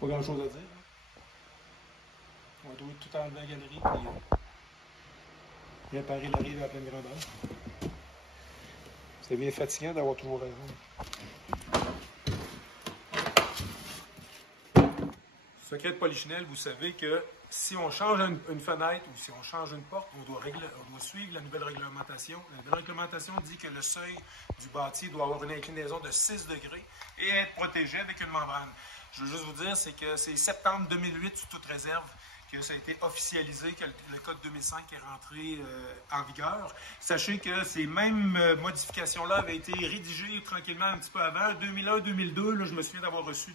Pas grand chose à dire. On va tout enlever la galerie et réparer la rive à pleine grandeur. C'est bien fatigant d'avoir toujours raison. Secret de Polichinelle, vous savez que si on change une fenêtre ou si on change une porte, on doit suivre la nouvelle réglementation. La nouvelle réglementation dit que le seuil du bâti doit avoir une inclinaison de 6 degrés et être protégé avec une membrane. Je veux juste vous dire, c'est que c'est septembre 2008, sous toute réserve, que ça a été officialisé, que le code 2005 est rentré en vigueur. Sachez que ces mêmes modifications-là avaient été rédigées tranquillement un petit peu avant. 2001-2002, là, je me souviens d'avoir reçu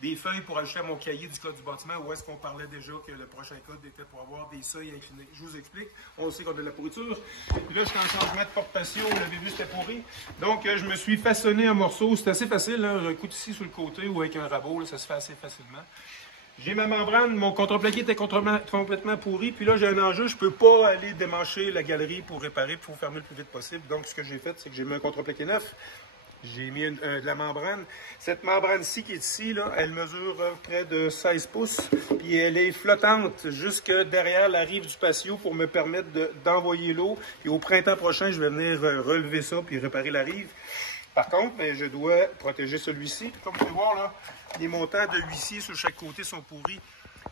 des feuilles pour ajouter à mon cahier du code du bâtiment où est-ce qu'on parlait déjà que le prochain code était pour avoir des seuils inclinés. Je vous explique. On sait qu'on a de la pourriture. Puis là, je suis en changement de porte-patio. Vous l'avez vu, c'était pourri. Donc, je me suis façonné en morceaux. C'est assez facile. Là. J'ai un coup ici sur le côté ou avec un rabot. Là, ça se fait assez facilement. J'ai ma membrane, mon contreplaqué était complètement pourri, puis là j'ai un enjeu, je ne peux pas aller démancher la galerie pour réparer, pour fermer le plus vite possible. Donc ce que j'ai fait, c'est que j'ai mis un contreplaqué neuf, j'ai mis de la membrane. Cette membrane-ci qui est ici, là, elle mesure près de 16 pouces, puis elle est flottante jusque derrière la rive du patio pour me permettre d'envoyer l'eau. Puis au printemps prochain, je vais venir relever ça puis réparer la rive. Par contre, ben, je dois protéger celui-ci. Comme vous pouvez voir, là, les montants de huissier sur chaque côté sont pourris.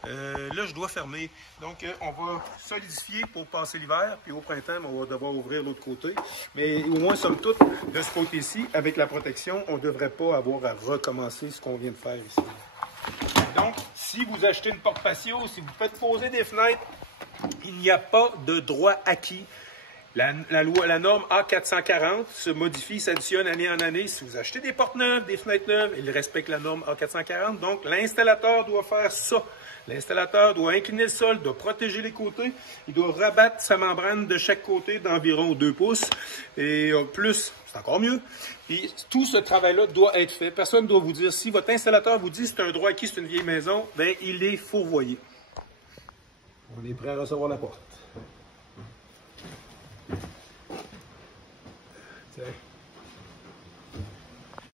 Là, je dois fermer. Donc, on va solidifier pour passer l'hiver. Puis au printemps, on va devoir ouvrir l'autre côté. Mais au moins, somme toute, de ce côté-ci, avec la protection, on ne devrait pas avoir à recommencer ce qu'on vient de faire ici. Donc, si vous achetez une porte patio, si vous faites poser des fenêtres, il n'y a pas de droit acquis. La norme A440 se modifie, s'additionne année en année. Si vous achetez des portes neuves, des fenêtres neuves, il respecte la norme A440. Donc, l'installateur doit faire ça. L'installateur doit incliner le sol, doit protéger les côtés. Il doit rabattre sa membrane de chaque côté d'environ 2 pouces. Et plus, c'est encore mieux. Et tout ce travail-là doit être fait. Personne ne doit vous dire, si votre installateur vous dit c'est un droit acquis, c'est une vieille maison, bien, il est fourvoyé. On est prêt à recevoir la porte. Okay.